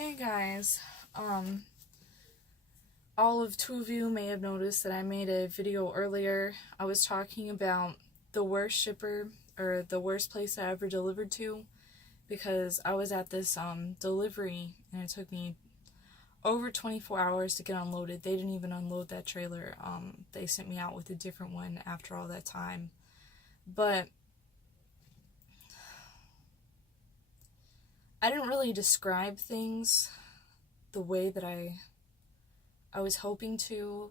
Hey guys, all of two of you may have noticed that I made a video earlier. I was talking about the worst shipper, or the worst place I ever delivered to, because I was at this delivery and it took me over 24 hours to get unloaded. They didn't even unload that trailer. They sent me out with a different one after all that time. But I didn't really describe things the way that I was hoping to.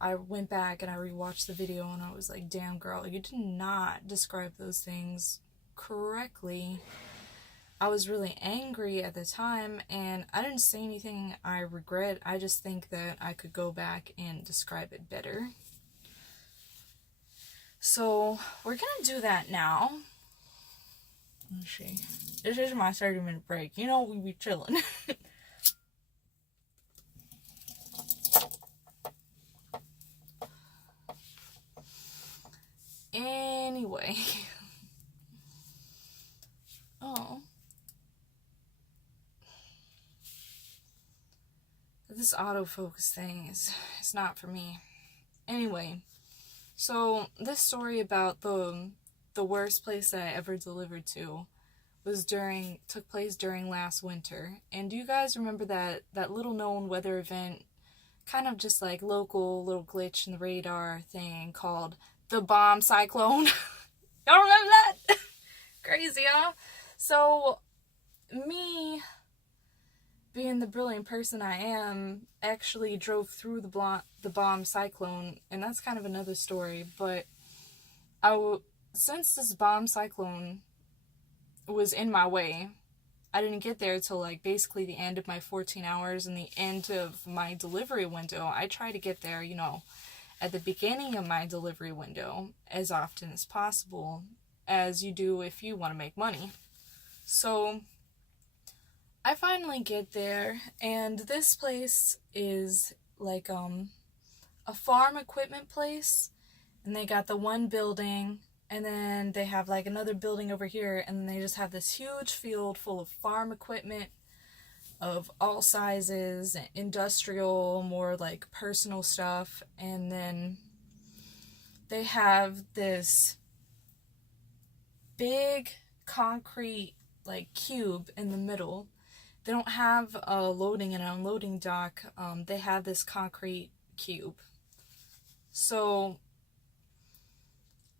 I went back and I rewatched the video and I was like, damn girl, you did not describe those things correctly. I was really angry at the time and I didn't say anything I regret. I just think that I could go back and describe it better. So we're gonna do that now. Let's see. This is my 30-minute break. You know, we be chilling. Anyway. Oh. This autofocus thing is not for me. Anyway. So this story about the worst place that I ever delivered to took place during last winter. And do you guys remember that little known weather event, kind of just like local little glitch in the radar thing called the bomb cyclone? Y'all remember that? Crazy, huh? So me, being the brilliant person I am, actually drove through the bomb cyclone, and that's kind of another story. But since this bomb cyclone was in my way, I didn't get there till like basically the end of my 14 hours and the end of my delivery window. I try to get there, at the beginning of my delivery window as often as possible, as you do if you want to make money. So I finally get there, and this place is like a farm equipment place, and they got the one building, and then they have like another building over here, and they just have this huge field full of farm equipment of all sizes, industrial, more like personal stuff, and then they have this big concrete like cube in the middle. They don't have a loading and unloading dock. They have this concrete cube. So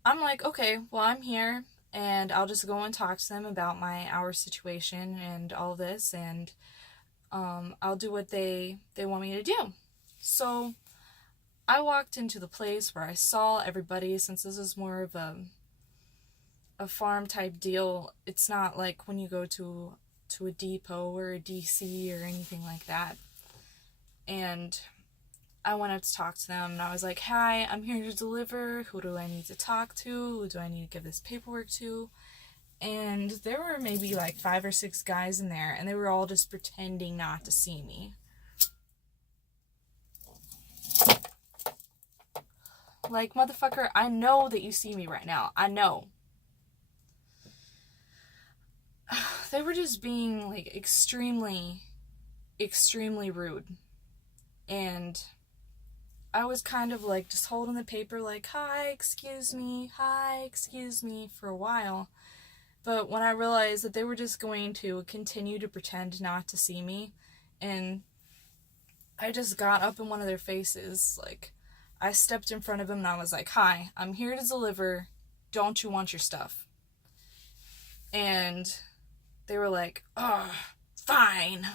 I'm like, okay, well, I'm here, and I'll just go and talk to them about our situation and all this, and I'll do what they want me to do. So I walked into the place where I saw everybody. Since this is more of a farm type deal, it's not like when you go to a depot or a DC or anything like that. And I went up to talk to them, and I was like, hi, I'm here to deliver. Who do I need to talk to? Who do I need to give this paperwork to? And there were maybe like 5 or 6 guys in there, and they were all just pretending not to see me. Like, motherfucker, I know that you see me right now. I know. They were just being like extremely rude. And I was kind of like just holding the paper like, hi, excuse me, for a while. But when I realized that they were just going to continue to pretend not to see me, and I just got up in one of their faces, like, I stepped in front of them and I was like, hi, I'm here to deliver. Don't you want your stuff? And they were like, oh, fine.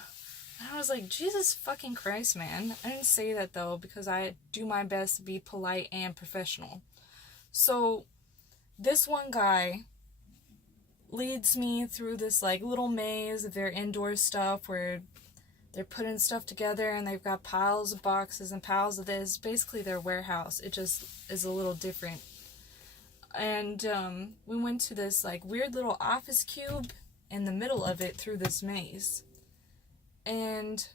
And I was like, Jesus fucking Christ, man. I didn't say that, though, because I do my best to be polite and professional. So this one guy leads me through this like little maze of their indoor stuff where they're putting stuff together, and they've got piles of boxes and piles of this. Basically their warehouse. It just is a little different. And we went to this like weird little office cube in the middle of it through this maze. And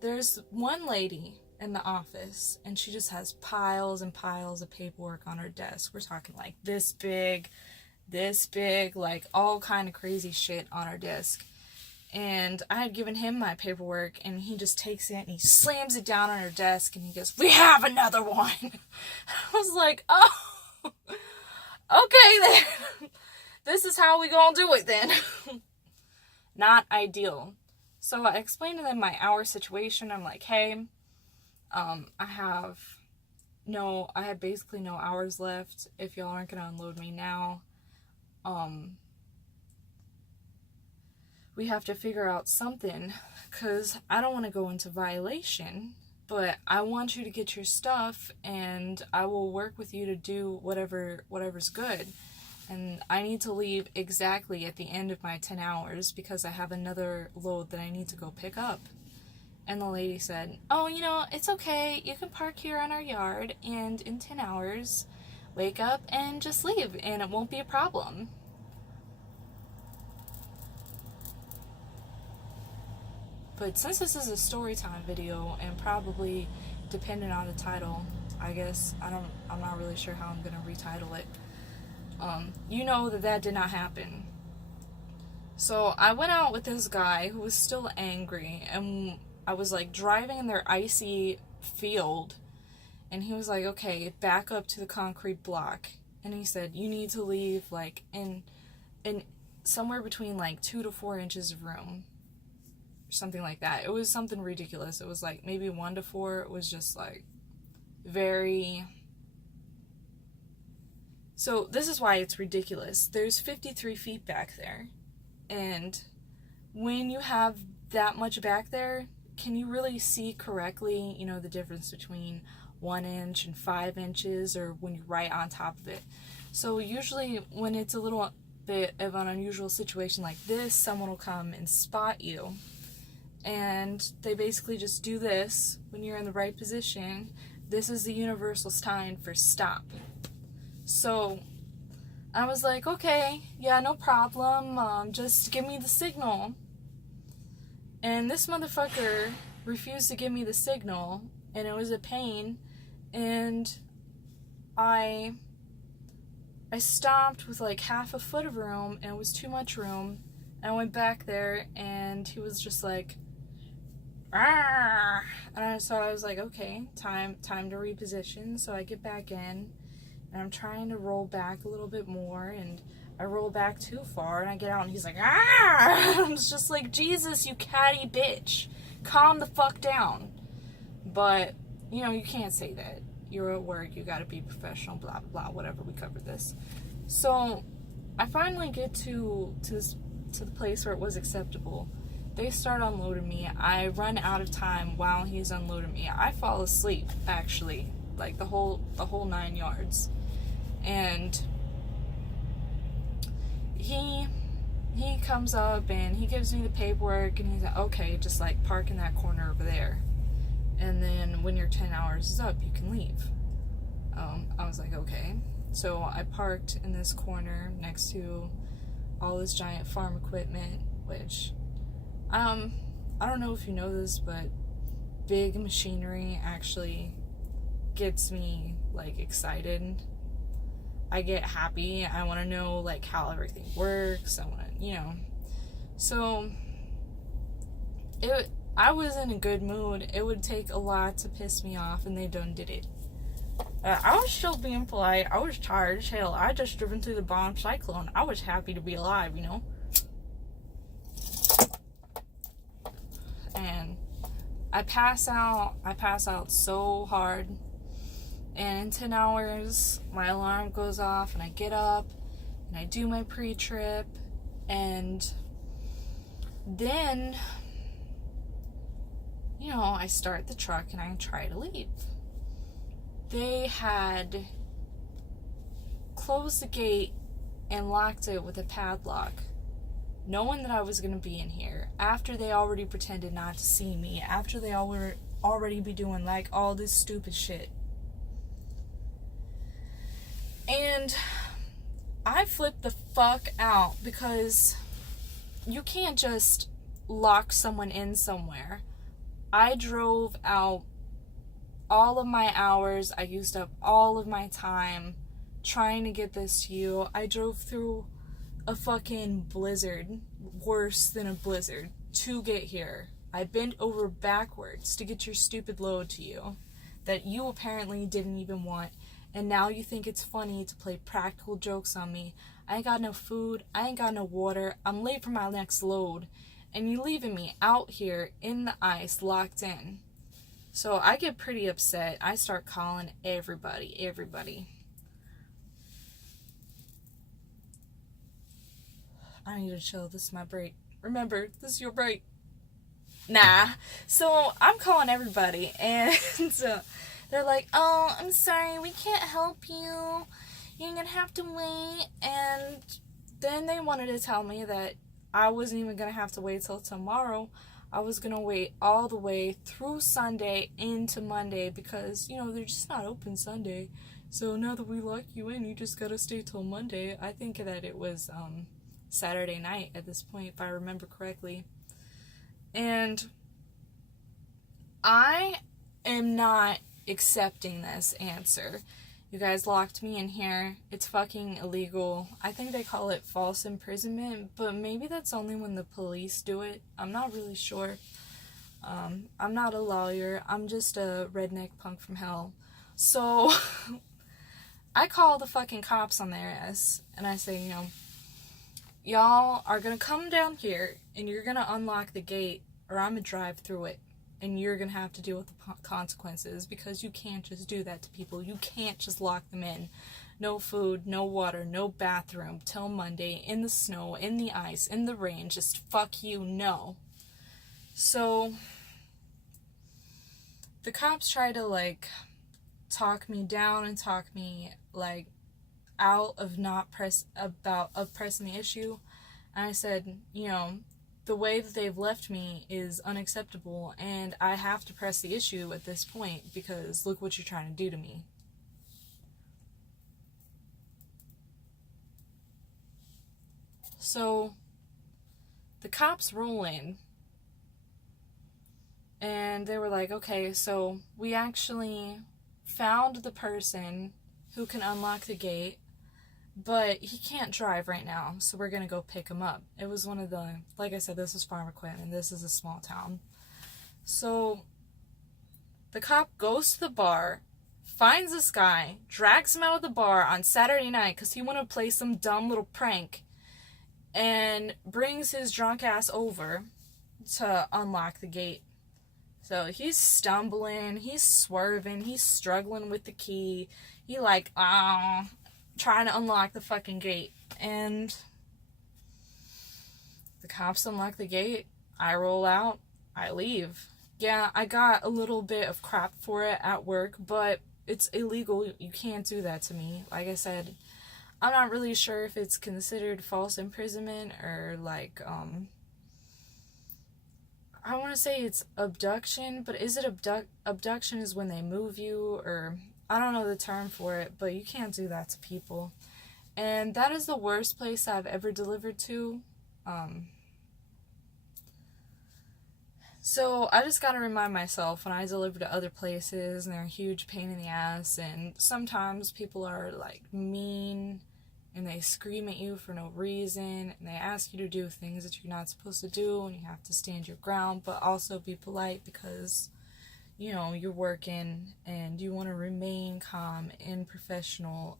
there's one lady in the office, and she just has piles and piles of paperwork on her desk. We're talking like this big, like all kind of crazy shit on her desk. And I had given him my paperwork, and he just takes it and he slams it down on her desk and he goes, "We have another one." I was like, "Oh, okay then. This is how we gonna do it then." Not ideal. So I explained to them my hour situation. I'm like, "Hey, I have basically no hours left if y'all aren't gonna unload me now. We have to figure out something, because I don't want to go into violation, but I want you to get your stuff, and I will work with you to do whatever's good. And I need to leave exactly at the end of my 10 hours because I have another load that I need to go pick up." And the lady said, "Oh, it's okay. You can park here on our yard, and in 10 hours, wake up and just leave, and it won't be a problem." But since this is a story time video, and probably dependent on the title, I guess, I'm not really sure how I'm going to retitle it. You know that did not happen. So I went out with this guy who was still angry, and I was like driving in their icy field, and he was like, "Okay, back up to the concrete block." And he said, "You need to leave like in somewhere between like 2 to 4 inches of room." Something like that. It was something ridiculous. It was like maybe 1 to 4. It was just like very... So this is why it's ridiculous. There's 53 feet back there. And when you have that much back there, can you really see correctly, the difference between 1 inch and 5 inches, or when you're right on top of it? So usually when it's a little bit of an unusual situation like this, someone will come and spot you. And they basically just do this when you're in the right position. This is the universal sign for stop. So I was like, "Okay, yeah, no problem. Just give me the signal." And this motherfucker refused to give me the signal, and it was a pain. And I stopped with like half a foot of room, and it was too much room. And I went back there, and he was just like, "Argh!" And so I was like, "Okay, time to reposition." So I get back in, and I'm trying to roll back a little bit more, and I roll back too far, and I get out, and he's like, "Ah!" I'm just like, "Jesus, you catty bitch. Calm the fuck down." But, you can't say that. You're at work, you gotta be professional, blah, blah, blah, whatever, we covered this. So, I finally get to the place where it was acceptable. They start unloading me. I run out of time while he's unloading me. I fall asleep, actually, like the whole 9 yards. And he comes up and he gives me the paperwork, and he's like, "Okay, just like park in that corner over there, and then when your 10 hours is up, you can leave." I was like, "Okay." So I parked in this corner next to all this giant farm equipment, which I don't know if you know this, but big machinery actually gets me like excited. I get happy. I want to know like how everything works. I want to, So I was in a good mood. It would take a lot to piss me off, and they done did it. I was still being polite. I was tired as hell. I just driven through the bomb cyclone. I was happy to be alive, And I pass out so hard. And in 10 hours, my alarm goes off, and I get up, and I do my pre-trip, and then, I start the truck, and I try to leave. They had closed the gate and locked it with a padlock, knowing that I was going to be in here, after they already pretended not to see me, after they already be doing, like, all this stupid shit. And I flipped the fuck out, because you can't just lock someone in somewhere. I drove out all of my hours. I used up all of my time trying to get this to you. I drove through a fucking blizzard, worse than a blizzard. to get here. I bent over backwards to get your stupid load to you that you apparently didn't even want, and now you think it's funny to play practical jokes on me. I ain't got no food, I ain't got no water, I'm late for my next load, and you leaving me out here in the ice locked in. So I get pretty upset. I start calling everybody. I need to chill. This is my break. Remember, this is your break. Nah. So I'm calling everybody, and they're like, "Oh, I'm sorry, we can't help you. You're gonna have to wait." And then they wanted to tell me that I wasn't even gonna have to wait till tomorrow. I was gonna wait all the way through Sunday into Monday because, they're just not open Sunday. So now that we lock you in, you just gotta stay till Monday. I think that it was Saturday night at this point, if I remember correctly. And I am not accepting this answer. You guys locked me in here. It's fucking illegal. I think they call it false imprisonment, but maybe that's only when the police do it. I'm not really sure. I'm not a lawyer. I'm just a redneck punk from hell. So I call the fucking cops on their ass, and I say, y'all are gonna come down here, and you're gonna unlock the gate, or I'm gonna drive through it. And you're going to have to deal with the consequences, because you can't just do that to people. You can't just lock them in. No food, no water, no bathroom till Monday, in the snow, in the ice, in the rain. Just fuck you, no. So the cops try to talk me down and talk me out of pressing the issue. And I said, the way that they've left me is unacceptable, and I have to press the issue at this point because look what you're trying to do to me. So the cops roll in, and they were like, okay, so we actually found the person who can unlock the gate, but he can't drive right now, so we're gonna go pick him up. It was one of the, like I said, this is Farmer Quinn, and this is a small town. So the cop goes to the bar, finds this guy, drags him out of the bar on Saturday night because he wanted to play some dumb little prank, and brings his drunk ass over to unlock the gate. So he's stumbling, he's swerving, he's struggling with the key. He trying to unlock the fucking gate, and the cops unlock the gate. I roll out, I leave. Yeah, I got a little bit of crap for it at work, but it's illegal. You can't do that to me. Like I said, I'm not really sure if it's considered false imprisonment or I want to say it's abduction, but is it abduction is when they move you, or I don't know the term for it, but you can't do that to people. And that is the worst place I've ever delivered to. So I just gotta remind myself when I deliver to other places and they're a huge pain in the ass, and sometimes people are mean and they scream at you for no reason, and they ask you to do things that you're not supposed to do, and you have to stand your ground, but also be polite because you're working and you want to remain calm and professional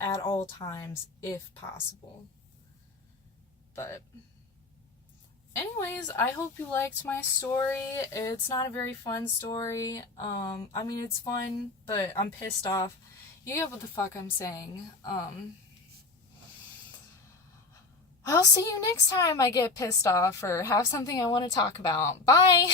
at all times if possible. But anyways, I hope you liked my story. It's not a very fun story. It's fun, but I'm pissed off. You get what the fuck I'm saying. I'll see you next time I get pissed off or have something I want to talk about. Bye!